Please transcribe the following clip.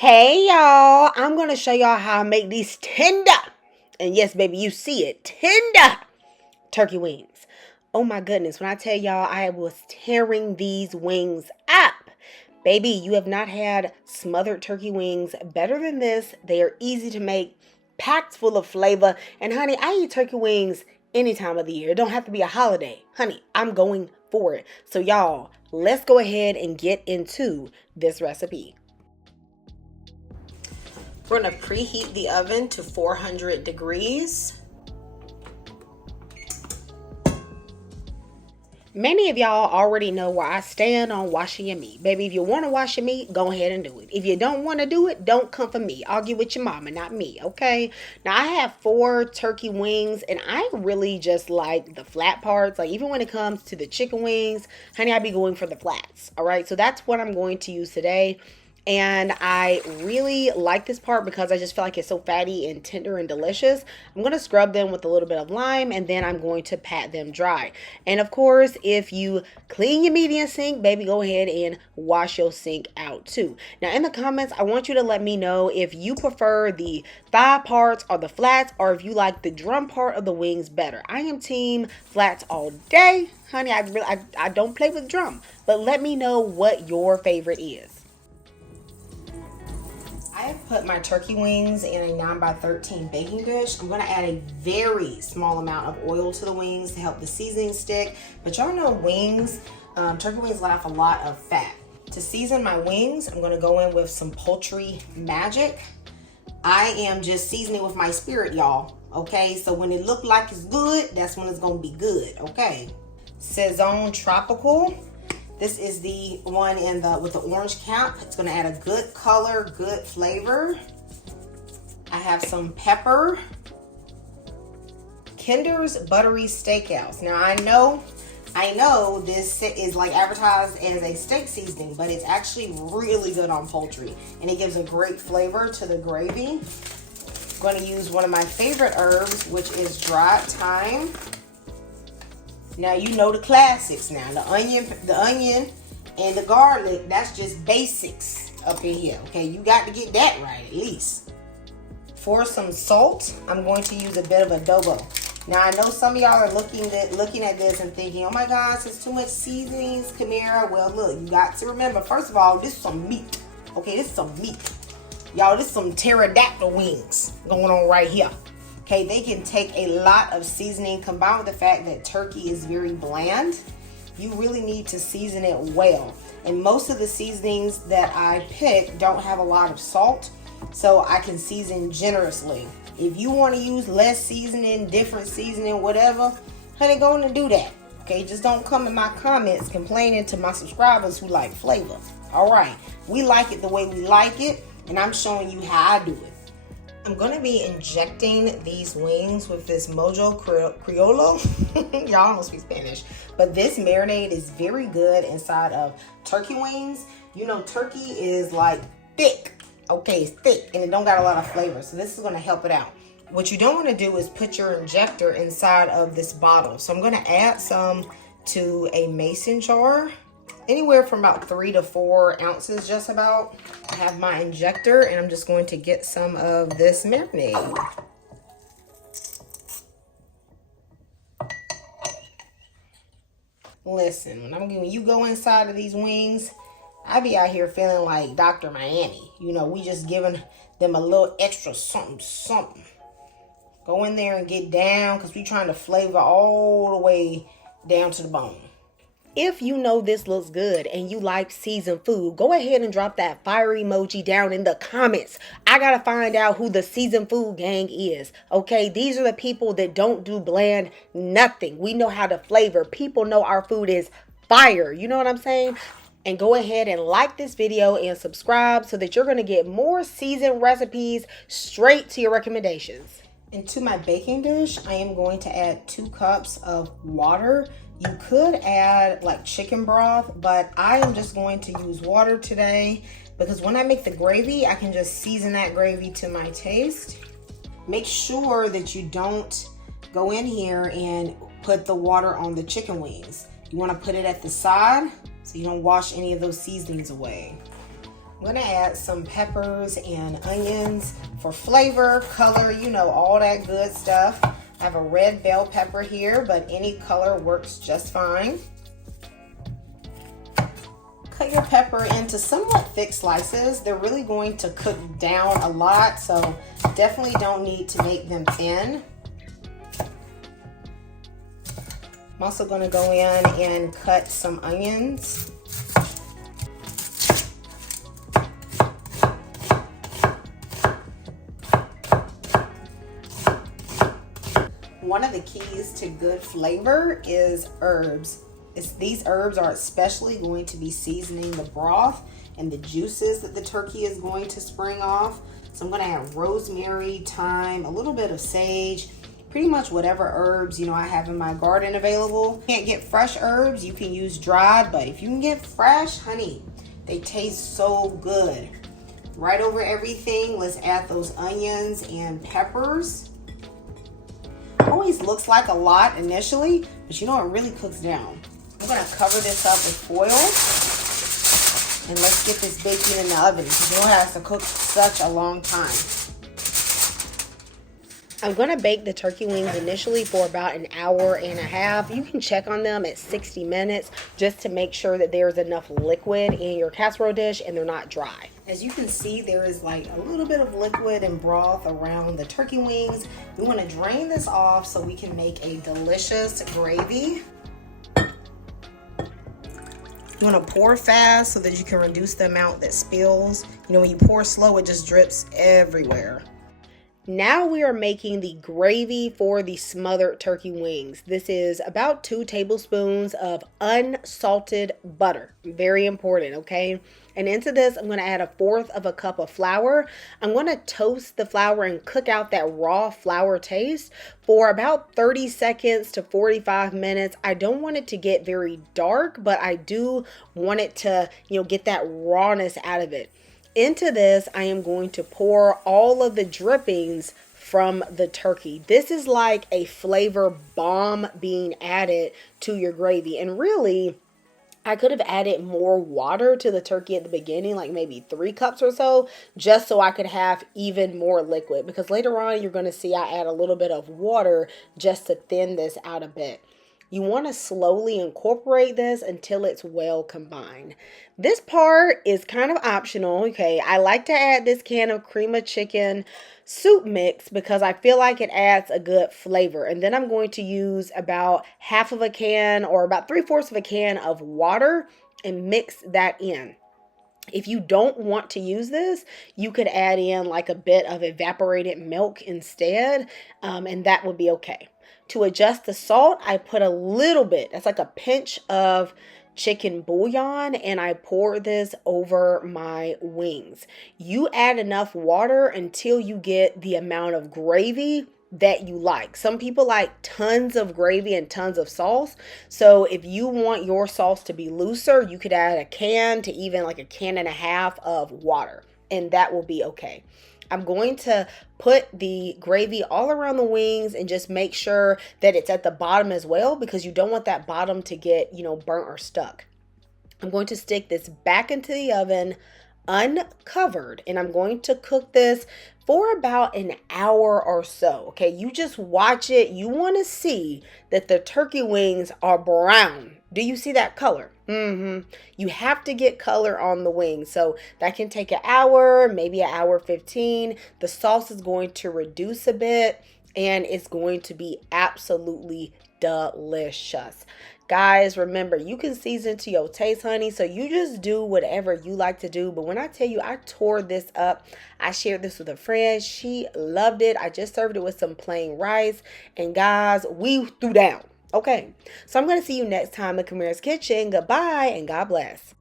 Hey y'all, I'm gonna show y'all how I make these tender, and yes baby, you see it, tender turkey wings. Oh my goodness, when I tell y'all I was tearing these wings up. Baby, you have not had smothered turkey wings better than this. They are easy to make, packed full of flavor, and honey, I eat turkey wings any time of the year. It don't have to be a holiday. Honey, I'm going for it. So y'all, let's go ahead and get into this recipe. We're going to preheat the oven to 400 degrees. Many of y'all already know where I stand on washing your meat. Baby, if you want to wash your meat, go ahead and do it. If you don't want to do it, don't come for me. Argue with your mama, not me, okay? Now, I have 4 turkey wings, and I really just like the flat parts. Like, even when it comes to the chicken wings, honey, I be going for the flats, all right? So that's what I'm going to use today. And I really like this part because I just feel like it's so fatty and tender and delicious. I'm going to scrub them with a little bit of lime, and then I'm going to pat them dry. And of course, if you clean your medium sink, baby, go ahead and wash your sink out too. Now in the comments, I want you to let me know if you prefer the thigh parts or the flats, or if you like the drum part of the wings better. I am team flats all day. Honey, I don't play with drum, but let me know what your favorite is. I have put my turkey wings in a 9x13 baking dish. I'm going to add a very small amount of oil to the wings to help the seasoning stick. But y'all know wings, turkey wings let off a lot of fat. To season my wings, I'm going to go in with some poultry magic. I am just seasoning with my spirit, y'all. Okay, so when it look like it's good, that's when it's going to be good. Okay, Saison Tropical. This is the one with the orange cap. It's gonna add a good color, good flavor. I have some pepper. Kinder's Buttery Steakhouse. Now I know this is like advertised as a steak seasoning, but it's actually really good on poultry, and it gives a great flavor to the gravy. I'm gonna use one of my favorite herbs, which is dried thyme. Now you know the classics now. The onion and the garlic, that's just basics up in here. Okay, you got to get that right at least. For some salt, I'm going to use a bit of adobo. Now I know some of y'all are looking at this and thinking, oh my gosh, it's too much seasonings, Kamira. Well look, you got to remember, first of all, this is some meat. Okay, this is some meat. Y'all, this is some pterodactyl wings going on right here. Okay, they can take a lot of seasoning combined with the fact that turkey is very bland. You really need to season it well. And most of the seasonings that I pick don't have a lot of salt, so I can season generously. If you want to use less seasoning, different seasoning, whatever, honey, go on and do that. Okay, just don't come in my comments complaining to my subscribers who like flavor. All right, we like it the way we like it, and I'm showing you how I do it. I'm going to be injecting these wings with this Mojo Criollo. Y'all don't speak Spanish. But this marinade is very good inside of turkey wings. You know, turkey is like thick. Okay, it's thick and it don't got a lot of flavor. So this is going to help it out. What you don't want to do is put your injector inside of this bottle. So I'm going to add some to a mason jar. Anywhere from about 3 to 4 ounces, just about. I have my injector, and I'm just going to get some of this marinade. Listen, when you go inside of these wings, I be out here feeling like Dr. Miami. You know, we just giving them a little extra something. Go in there and get down, because we trying to flavor all the way down to the bone. If you know this looks good and you like seasoned food, go ahead and drop that fire emoji down in the comments. I gotta find out who the seasoned food gang is. Okay, these are the people that don't do bland nothing. We know how to flavor. People know our food is fire. You know what I'm saying? And go ahead and like this video and subscribe so that you're gonna get more seasoned recipes straight to your recommendations. Into my baking dish, I am going to add 2 cups of water. You could add like chicken broth, but I am just going to use water today because when I make the gravy, I can just season that gravy to my taste. Make sure that you don't go in here and put the water on the chicken wings. You want to put it at the side so you don't wash any of those seasonings away. I'm gonna add some peppers and onions for flavor, color, you know, all that good stuff. I have a red bell pepper here, but any color works just fine. Cut your pepper into somewhat thick slices. They're really going to cook down a lot, so definitely don't need to make them thin. I'm also going to go in and cut some onions. One of the keys to good flavor is herbs. These herbs are especially going to be seasoning the broth and the juices that the turkey is going to spring off. So I'm going to add rosemary, thyme, a little bit of sage, pretty much whatever herbs, you know, I have in my garden available. Can't get fresh herbs, you can use dried, but if you can get fresh, honey, they taste so good. Right over everything, let's add those onions and peppers. Always looks like a lot initially, but you know, it really cooks down. I'm gonna cover this up with foil and let's get this baking in the oven because you know it has to cook such a long time. I'm gonna bake the turkey wings initially for about an hour and a half. You can check on them at 60 minutes just to make sure that there's enough liquid in your casserole dish and they're not dry. As you can see, there is like a little bit of liquid and broth around the turkey wings. We wanna drain this off so we can make a delicious gravy. You want to pour fast so that you can reduce the amount that spills. You know, when you pour slow, it just drips everywhere. Now we are making the gravy for the smothered turkey wings. This is about 2 tablespoons of unsalted butter. Very important, okay? And into this, I'm going to add 1/4 cup of flour. I'm going to toast the flour and cook out that raw flour taste for about 30 seconds to 45 minutes. I don't want it to get very dark, but I do want it to, you know, get that rawness out of it. Into this, I am going to pour all of the drippings from the turkey. This is like a flavor bomb being added to your gravy. And really, I could have added more water to the turkey at the beginning, like maybe 3 cups or so, just so I could have even more liquid. Because later on, you're going to see I add a little bit of water just to thin this out a bit. You want to slowly incorporate this until it's well combined. This part is kind of optional, okay? I like to add this can of cream of chicken soup mix because I feel like it adds a good flavor. And then I'm going to use about 1/2 a can or about 3/4 of a can of water and mix that in. If you don't want to use this, you could add in like a bit of evaporated milk instead, and that would be okay. To adjust the salt, I put a little bit, that's like a pinch of chicken bouillon, and I pour this over my wings. You add enough water until you get the amount of gravy that you like. Some people like tons of gravy and tons of sauce. So if you want your sauce to be looser, you could add a can to even like 1.5 cans of water, and that will be okay. I'm going to put the gravy all around the wings and just make sure that it's at the bottom as well, because you don't want that bottom to get, you know, burnt or stuck. I'm going to stick this back into the oven uncovered, and I'm going to cook this for about an hour or so. Okay, you just watch it. You want to see that the turkey wings are brown. Do you see that color? You have to get color on the wings. So that can take an hour, maybe an hour 15. The sauce is going to reduce a bit, and it's going to be absolutely delicious. Guys, remember, you can season to your taste, honey. So you just do whatever you like to do. But when I tell you I tore this up, I shared this with a friend. She loved it. I just served it with some plain rice. And guys, we threw down. Okay, so I'm going to see you next time in Kamira's Kitchen. Goodbye and God bless.